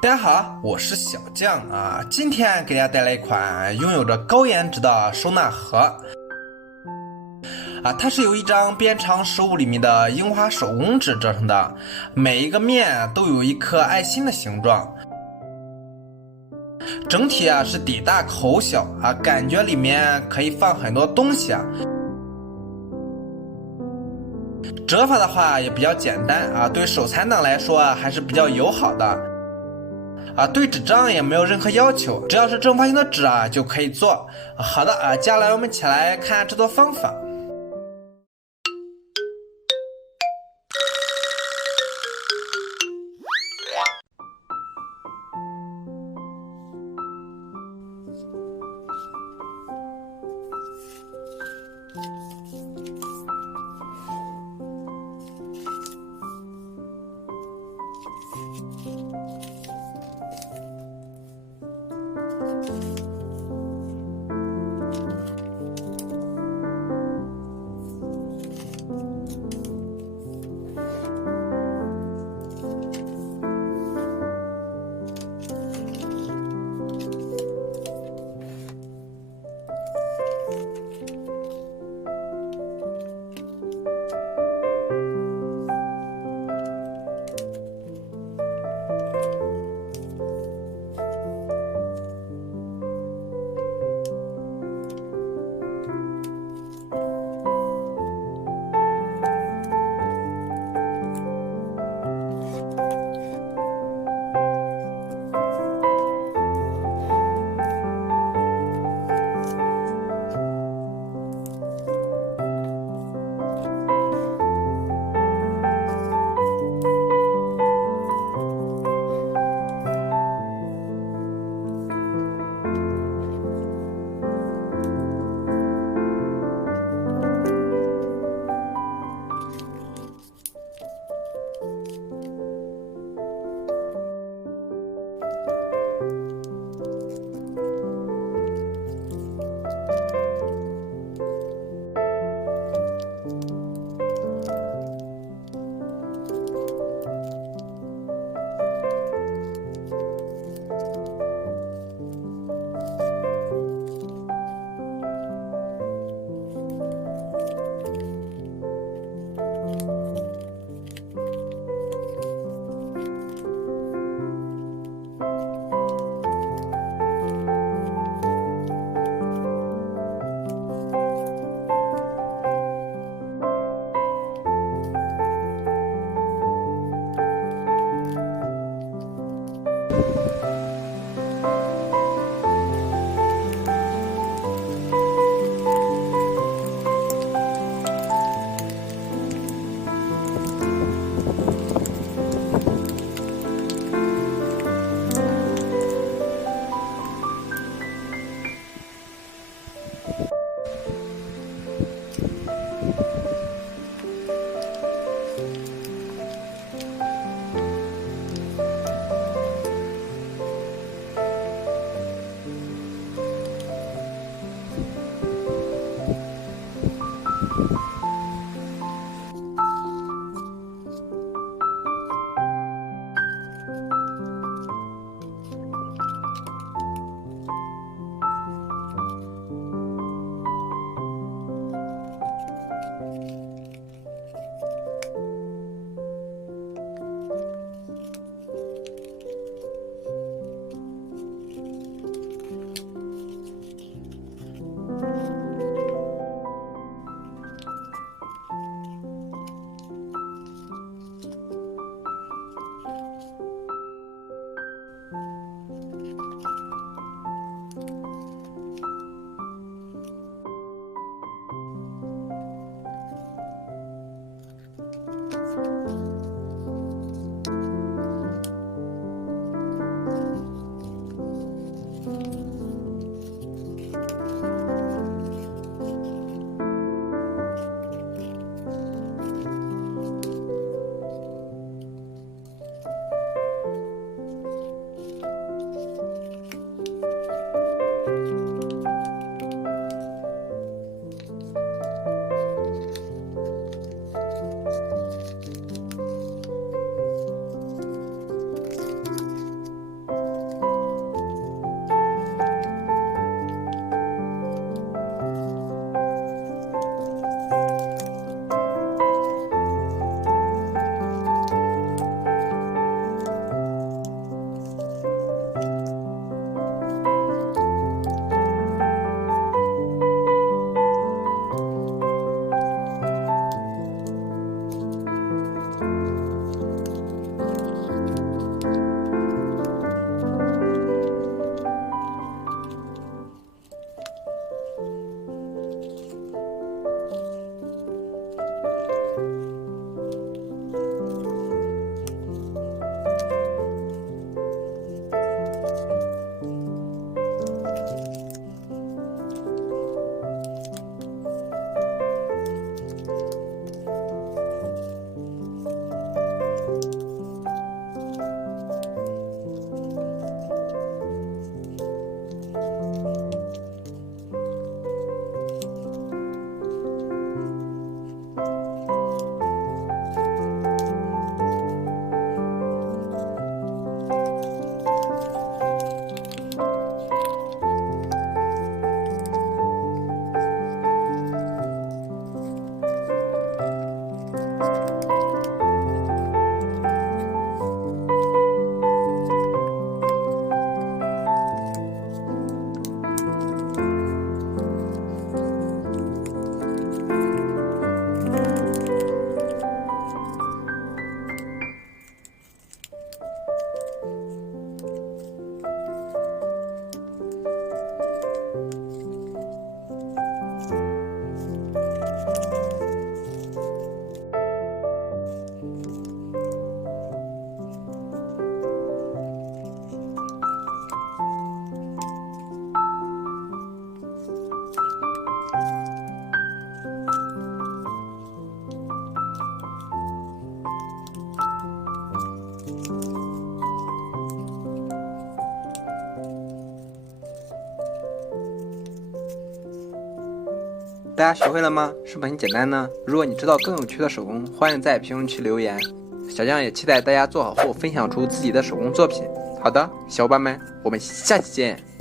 大家好，我是小酱啊，今天给大家带来一款拥有着高颜值的收纳盒啊，它是由一张边长15厘米的樱花手工纸折成的，每一个面都有一颗爱心的形状，整体是底大口小啊，感觉里面可以放很多东西啊。折法的话也比较简单啊，对手残党来说还是比较友好的。对纸张也没有任何要求，只要是正方形的纸就可以做。好的接下来我们一起来看制作方法。大家学会了吗？是不是很简单呢？如果你知道更有趣的手工，欢迎在评论区留言。小酱也期待大家做好后分享出自己的手工作品。好的，小伙伴们，我们下期见。